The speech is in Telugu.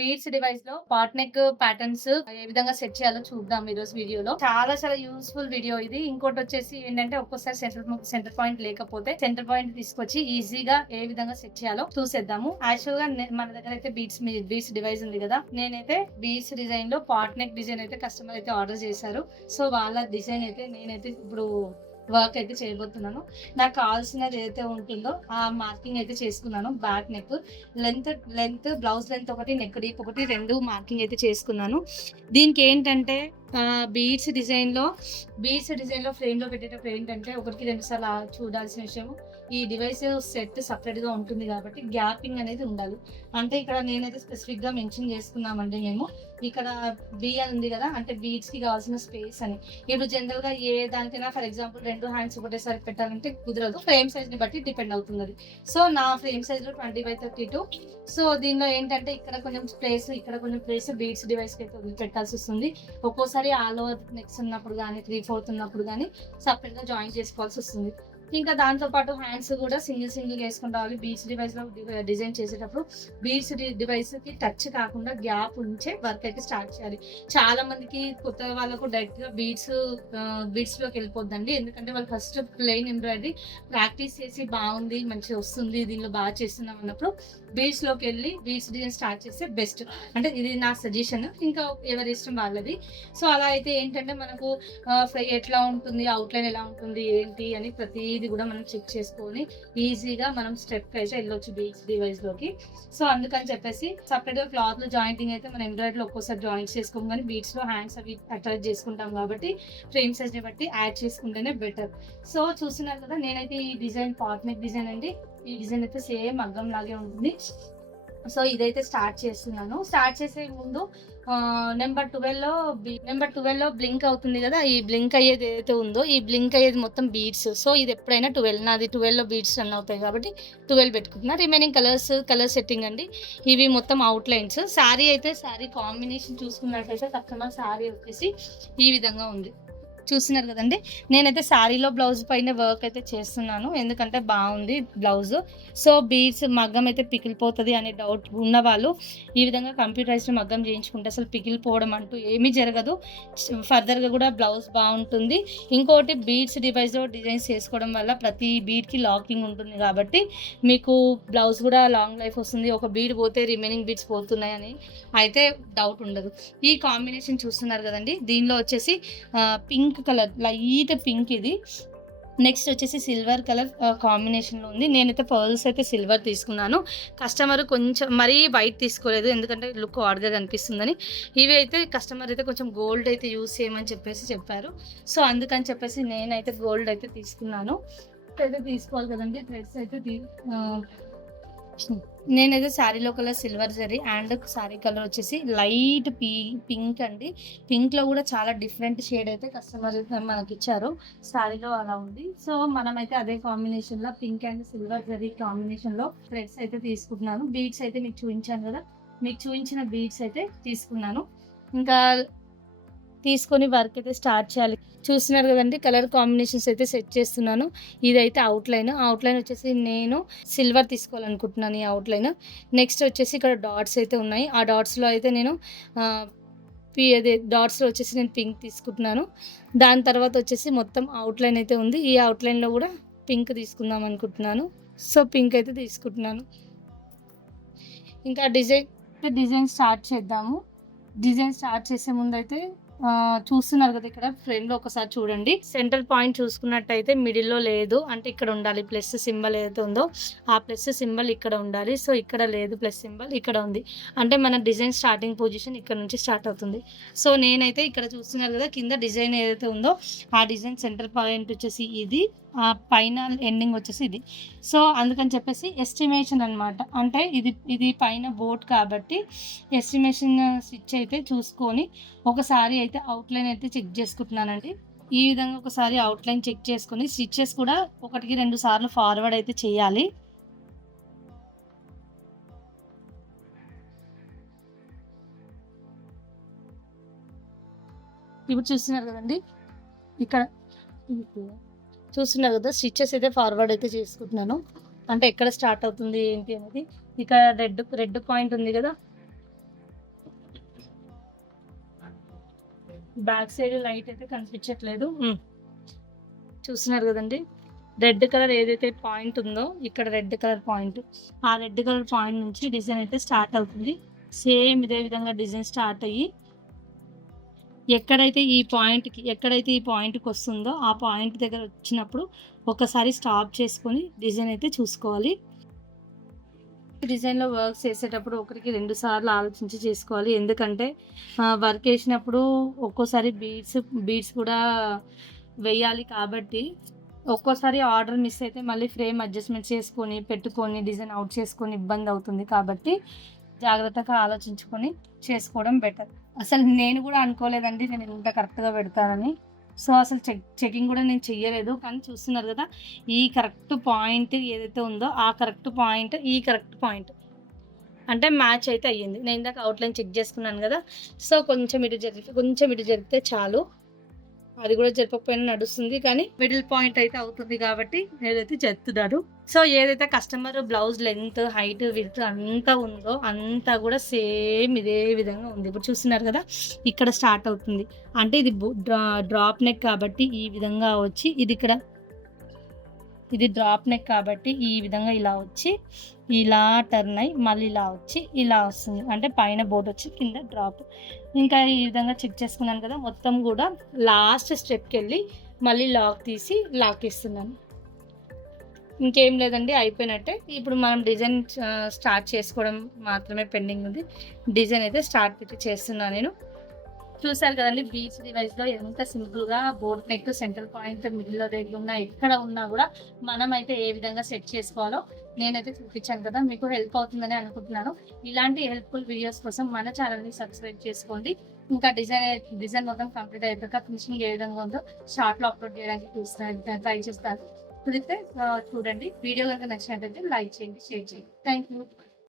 బీడ్స్ డివైస్ లో పాట్ నెక్ ప్యాటర్న్స్ ఏ విధంగా సెట్ చేయాలో చూద్దాం ఈ రోజు వీడియోలో. చాలా చాలా యూస్ఫుల్ వీడియో ఇది. ఇంకోటి వచ్చేసి ఏంటంటే ఒక్కోసారి సెంటర్ పాయింట్ లేకపోతే సెంటర్ పాయింట్ తీసుకొచ్చి ఈజీగా ఏ విధంగా సెట్ చేయాలో చూసేద్దాము. యాక్చువల్ గా మన దగ్గర అయితే బీడ్స్ డివైస్ ఉంది కదా, నేనైతే బీడ్స్ డిజైన్ లో పాట్ నెక్ డిజైన్ అయితే కస్టమర్ అయితే ఆర్డర్ చేశారు. సో వాళ్ళ డిజైన్ అయితే నేనైతే ఇప్పుడు వర్క్ అయితే చేయబోతున్నాను. నాకు కావాల్సినది ఏదైతే ఉంటుందో ఆ మార్కింగ్ అయితే చేసుకున్నాను. Back neck length blouse length ఒకటి, నెక్ డీప్ ఒకటి, రెండు మార్కింగ్ అయితే చేసుకున్నాను. దీనికి ఏంటంటే బీడ్స్ డిజైన్ లో ఫ్రేమ్ లో పెట్టేటప్పుడు ఏంటంటే ఒకటికి రెండు సార్లు చూడాల్సిన విషయం, ఈ డివైస్ సెట్ సపరేట్ గా ఉంటుంది కాబట్టి గ్యాపింగ్ అనేది ఉండాలి. అంటే ఇక్కడ నేనైతే స్పెసిఫిక్ గా మెన్షన్ చేసుకున్నామండి మేము. ఇక్కడ బి అని ఉంది కదా, అంటే బీడ్స్ కి కావాల్సిన స్పేస్ అని. ఇప్పుడు జనరల్ గా ఏ దానికైనా ఫర్ ఎగ్జాంపుల్ 2 హ్యాండ్స్ ఒకటేసారి పెట్టాలంటే కుదరదు, ఫ్రేమ్ సైజ్ ని బట్టి డిపెండ్ అవుతుంది. సో నా ఫ్రేమ్ సైజ్ లో 20x32. సో దీనిలో ఏంటంటే ఇక్కడ కొంచెం ప్లేస్, ఇక్కడ కొంచెం ప్లేస్ బీడ్స్ డివైస్ కి అయితే వదిలిపెట్టాల్సి వస్తుంది. ఒక్కోసారి ఆల్ ఓవర్ నెక్స్ ఉన్నప్పుడు కానీ 3/4 ఉన్నప్పుడు కానీ సపరేట్ గా జాయిన్ చేసుకోవాల్సి వస్తుంది. ఇంకా దాంతో పాటు హ్యాండ్స్ కూడా సింగిల్ వేసుకుని రావాలి. బీడ్స్ డివైస్ లో డిజైన్ చేసేటప్పుడు బీడ్స్ డివైస్ కి టచ్ కాకుండా గ్యాప్ ఉంచే వర్క్ అయితే స్టార్ట్ చేయాలి. చాలా మందికి కొత్త వాళ్ళకు డైరెక్ట్ గా బీడ్స్ లోకి వెళ్ళిపోద్దండి. ఎందుకంటే వాళ్ళు ఫస్ట్ ప్లెయిన్ ఎంబ్రాయిడరీ ప్రాక్టీస్ చేసి బాగుంది, మంచిగా వస్తుంది, దీనిలో బాగా చేస్తున్నాం అన్నప్పుడు బీడ్స్ లోకి వెళ్ళి బీడ్స్ డిజైన్ స్టార్ట్ చేస్తే బెస్ట్. అంటే ఇది నా సజెషన్, ఇంకా ఎవరి ఇష్టం వాళ్ళది. సో అలా అయితే ఏంటంటే మనకు ఎట్లా ఉంటుంది, అవుట్లైన్ ఎలా ఉంటుంది ఏంటి అని ప్రతిదీ కూడా మనం చెక్ చేసుకొని ఈజీగా మనం స్టెప్ అయితే వెళ్ళొచ్చు బీడ్స్ డివైస్ లోకి. సో అందుకని చెప్పేసి సపరేట్ గా క్లాత్ లో జాయింటింగ్ అయితే మనం ఎంబ్రాయిడరీలో ఒక్కోసారి జాయింట్ చేసుకోం, కానీ బీడ్స్ లో హ్యాండ్స్ అవి అటాచ్ చేసుకుంటాం కాబట్టి ఫ్రేమ్ సైజ్ ని బట్టి యాడ్ చేసుకుంటేనే బెటర్. సో చూస్తున్నారు కదా, నేనైతే ఈ డిజైన్ పాట్ నెక్ డిజైన్ అండి. ఈ డిజైన్ అయితే సేమ్ మగ్గం లాగే ఉంటుంది. సో ఇదైతే స్టార్ట్ చేస్తున్నాను. స్టార్ట్ చేసే ముందు నెంబర్ 12 లో బ్లింక్ అవుతుంది కదా, ఈ బ్లింక్ అయ్యేది ఏదైతే ఉందో ఈ బ్లింక్ అయ్యేది మొత్తం బీడ్స్. సో ఇది ఎప్పుడైనా 12, నాది 12 లో బీడ్స్ రన్ అవుతాయి కాబట్టి 12 పెట్టుకుంటున్నా. రిమైనింగ్ కలర్ సెట్టింగ్ అండి. ఇవి మొత్తం అవుట్ లైన్స్. శారీ కాంబినేషన్ చూసుకున్నట్లయితే కస్టమర్ శారీ వచ్చేసి ఈ విధంగా ఉంది. చూస్తున్నారు కదండి, నేనైతే శారీలో బ్లౌజ్ పైన వర్క్ అయితే చేస్తున్నాను, ఎందుకంటే బాగుంది బ్లౌజ్. సో బీడ్స్ మగ్గం అయితే పిగిలిపోతుంది అనే డౌట్ ఉన్న వాళ్ళు ఈ విధంగా కంప్యూటరైజ్డ్ మగ్గం చేయించుకుంటే అసలు పిగిలిపోవడం అంటూ ఏమీ జరగదు. ఫర్దర్గా కూడా బ్లౌజ్ బాగుంటుంది. ఇంకోటి బీడ్స్ డివైస్లో డిజైన్స్ చేసుకోవడం వల్ల ప్రతి బీడ్కి లాకింగ్ ఉంటుంది కాబట్టి మీకు బ్లౌజ్ కూడా లాంగ్ లైఫ్ వస్తుంది. ఒక బీడ్ పోతే రిమైనింగ్ బీడ్స్ పోతున్నాయని అయితే డౌట్ ఉండదు. ఈ కాంబినేషన్ చూస్తున్నారు కదండి, దీనిలో వచ్చేసి పింక్ కలర్, లైట్ పింక్ ఇది. నెక్స్ట్ వచ్చేసి సిల్వర్ కలర్ కాంబినేషన్లో ఉంది. నేనైతే పర్ల్స్ అయితే సిల్వర్ తీసుకున్నాను. కస్టమర్ కొంచెం మరీ వైట్ తీసుకోలేదు, ఎందుకంటే లుక్ ఆడ్గా కనిపిస్తుందని. ఇవి అయితే కస్టమర్ అయితే కొంచెం గోల్డ్ అయితే యూస్ చేయమని చెప్పారు. సో అందుకని చెప్పేసి నేనైతే గోల్డ్ అయితే తీసుకున్నాను. అయితే తీసుకోవాలి కదండి, థ్రెడ్స్ అయితే నేనైతే శారీలో colour silver zari and sari colour వచ్చేసి లైట్ పింక్ అండి. పింక్ లో కూడా చాలా డిఫరెంట్ షేడ్ అయితే కస్టమర్ మనకి ఇచ్చారు. శారీలో అలా ఉంది. సో మనమైతే అదే కాంబినేషన్ లో pink and silver zari combination లో థ్రెడ్స్ అయితే తీసుకుంటున్నాను. బీడ్స్ అయితే మీకు చూపించాను కదా, మీకు చూపించిన బీడ్స్ అయితే తీసుకున్నాను. ఇంకా తీసుకొని వర్క్ అయితే స్టార్ట్ చేయాలి. చూస్తున్నారు కదండి, కలర్ కాంబినేషన్స్ అయితే సెట్ చేస్తున్నాను. ఇదైతే అవుట్లైన్ వచ్చేసి నేను సిల్వర్ తీసుకోవాలనుకుంటున్నాను ఈ అవుట్లైన్. నెక్స్ట్ వచ్చేసి ఇక్కడ డాట్స్ అయితే ఉన్నాయి. ఆ డాట్స్లో అయితే నేను డాట్స్లో వచ్చేసి నేను పింక్ తీసుకుంటున్నాను. దాని తర్వాత వచ్చేసి మొత్తం అవుట్లైన్ అయితే ఉంది. ఈ అవుట్లైన్లో కూడా పింక్ తీసుకుందాం అనుకుంటున్నాను. సో పింక్ అయితే తీసుకుంటున్నాను. ఇంకా డిజైన్ స్టార్ట్ చేద్దాము. డిజైన్ స్టార్ట్ చేసే ముందు అయితే చూస్తున్నారు కదా, ఇక్కడ ఫ్రంట్ లో ఒకసారి చూడండి. సెంటర్ పాయింట్ చూసుకున్నట్టయితే మిడిల్లో లేదు, అంటే ఇక్కడ ఉండాలి. ప్లస్ సింబల్ ఏదైతే ఉందో ఆ ప్లస్ సింబల్ ఇక్కడ ఉండాలి. సో ఇక్కడ లేదు, ప్లస్ సింబల్ ఇక్కడ ఉంది. అంటే మన డిజైన్ స్టార్టింగ్ పొజిషన్ ఇక్కడ నుంచి స్టార్ట్ అవుతుంది. సో నేనైతే ఇక్కడ చూస్తున్నారు కదా, కింద డిజైన్ ఏదైతే ఉందో ఆ డిజైన్ సెంటర్ పాయింట్ వచ్చేసి ఇది, ఆ పైన ఎండింగ్ వచ్చేసి ఇది. సో అందుకని చెప్పేసి ఎస్టిమేషన్ అనమాట, అంటే ఇది పైన బోర్డ్ కాబట్టి ఎస్టిమేషన్ స్విచ్ అయితే చూసుకొని ఒకసారి అయితే అవుట్లైన్ అయితే చెక్ చేసుకుంటున్నానండి. ఈ విధంగా ఒకసారి అవుట్లైన్ చెక్ చేసుకొని స్టిచెస్ కూడా 1-2 సార్లు ఫార్వర్డ్ అయితే చేయాలి. ఇప్పుడు చూస్తున్నారు కదండి, ఇక్కడ చూస్తున్నారు కదా, స్టిచెస్ అయితే ఫార్వర్డ్ అయితే చేసుకుంటున్నాను. అంటే ఎక్కడ స్టార్ట్ అవుతుంది ఏంటి అనేది. ఇక రెడ్ పాయింట్ ఉంది కదా, బ్యాక్ సైడ్ లైట్ అయితే కనిపించట్లేదు. చూస్తున్నారు కదండి, రెడ్ కలర్ ఏదైతే పాయింట్ ఉందో ఇక్కడ రెడ్ కలర్ పాయింట్, ఆ రెడ్ కలర్ పాయింట్ నుంచి డిజైన్ అయితే స్టార్ట్ అవుతుంది. సేమ్ ఇదే విధంగా డిజైన్ స్టార్ట్ అయ్యి ఎక్కడైతే ఈ పాయింట్కి వస్తుందో ఆ పాయింట్ దగ్గర వచ్చినప్పుడు ఒకసారి స్టాప్ చేసుకొని డిజైన్ అయితే చూసుకోవాలి. డిజైన్లో వర్క్ చేసేటప్పుడు ఒకరికి 2 సార్లు ఆలోచించి చేసుకోవాలి. ఎందుకంటే వర్క్ వేసినప్పుడు ఒక్కోసారి బీడ్స్ కూడా వేయాలి కాబట్టి ఒక్కోసారి ఆర్డర్ మిస్ అయితే మళ్ళీ ఫ్రేమ్ అడ్జస్ట్మెంట్ చేసుకొని పెట్టుకొని డిజైన్ అవుట్ చేసుకొని ఇబ్బంది అవుతుంది. కాబట్టి జాగ్రత్తగా ఆలోచించుకొని చేసుకోవడం బెటర్. అసలు నేను కూడా అనుకోలేదండి నేను ఇంత కరెక్ట్గా పెడతానని. సో అసలు చెకింగ్ కూడా నేను చెయ్యలేదు. కానీ చూస్తున్నారు కదా, ఈ కరెక్ట్ పాయింట్ ఏదైతే ఉందో ఆ కరెక్ట్ పాయింట్ అంటే మ్యాచ్ అయితే అయ్యింది. నేను ఇందాక అవుట్లైన్ చెక్ చేసుకున్నాను కదా, సో కొంచెం ఇటు జరిపితే చాలు. అది కూడా జరపకపోయినా నడుస్తుంది, కానీ మిడిల్ పాయింట్ అయితే అవుతుంది కాబట్టి నేనైతే చెప్తున్నాను. సో ఏదైతే customer blouse length, height, width అంతా ఉందో అంతా కూడా సేమ్ ఇదే విధంగా ఉంది. ఇప్పుడు చూస్తున్నారు కదా, ఇక్కడ స్టార్ట్ అవుతుంది అంటే ఇది డ్రాప్ నెక్ కాబట్టి ఈ విధంగా వచ్చి ఇది డ్రాప్ నెక్ కాబట్టి ఈ విధంగా ఇలా వచ్చి ఇలా టర్న్ అయ్యి మళ్ళీ ఇలా వచ్చి ఇలా వస్తుంది. అంటే పైన బోర్డు వచ్చి కింద డ్రాప్. ఇంకా ఈ విధంగా చెక్ చేసుకున్నాను కదా, మొత్తం కూడా లాస్ట్ స్టెప్కి వెళ్ళి మళ్ళీ లాక్ తీసి లాక్ ఇస్తున్నాను. ఇంకేం లేదండి, అయిపోయినట్టే. ఇప్పుడు మనం డిజైన్ స్టార్ట్ చేసుకోవడం మాత్రమే పెండింగ్ ఉంది. డిజైన్ అయితే స్టార్ట్ అయితే చేస్తున్నాను నేను. చూసారు కదండి, బీచ్ డివైస్లో ఎంత సింపుల్గా బోర్డ్ నెక్, సెంటర్ పాయింట్, మిడిల్లో దగ్గర ఉన్న ఎక్కడ ఉన్నా కూడా మనం అయితే ఏ విధంగా సెట్ చేసుకోవాలో నేనైతే చూపించాను కదా. మీకు హెల్ప్ అవుతుందని అనుకుంటున్నాను. ఇలాంటి హెల్ప్ఫుల్ వీడియోస్ కోసం మన ఛానల్ని సబ్స్క్రైబ్ చేసుకోండి. ఇంకా డిజైన్ మొత్తం కంప్లీట్ అయిపోయాక ఫినిషింగ్ ఏ విధంగా ఉందో షార్ట్లో అప్లోడ్ చేయడానికి ట్రై చేస్తాను. కుదిరితే చూడండి. వీడియో కనుక నచ్చినట్లయితే లైక్ చేయండి, షేర్ చేయండి. Thank you.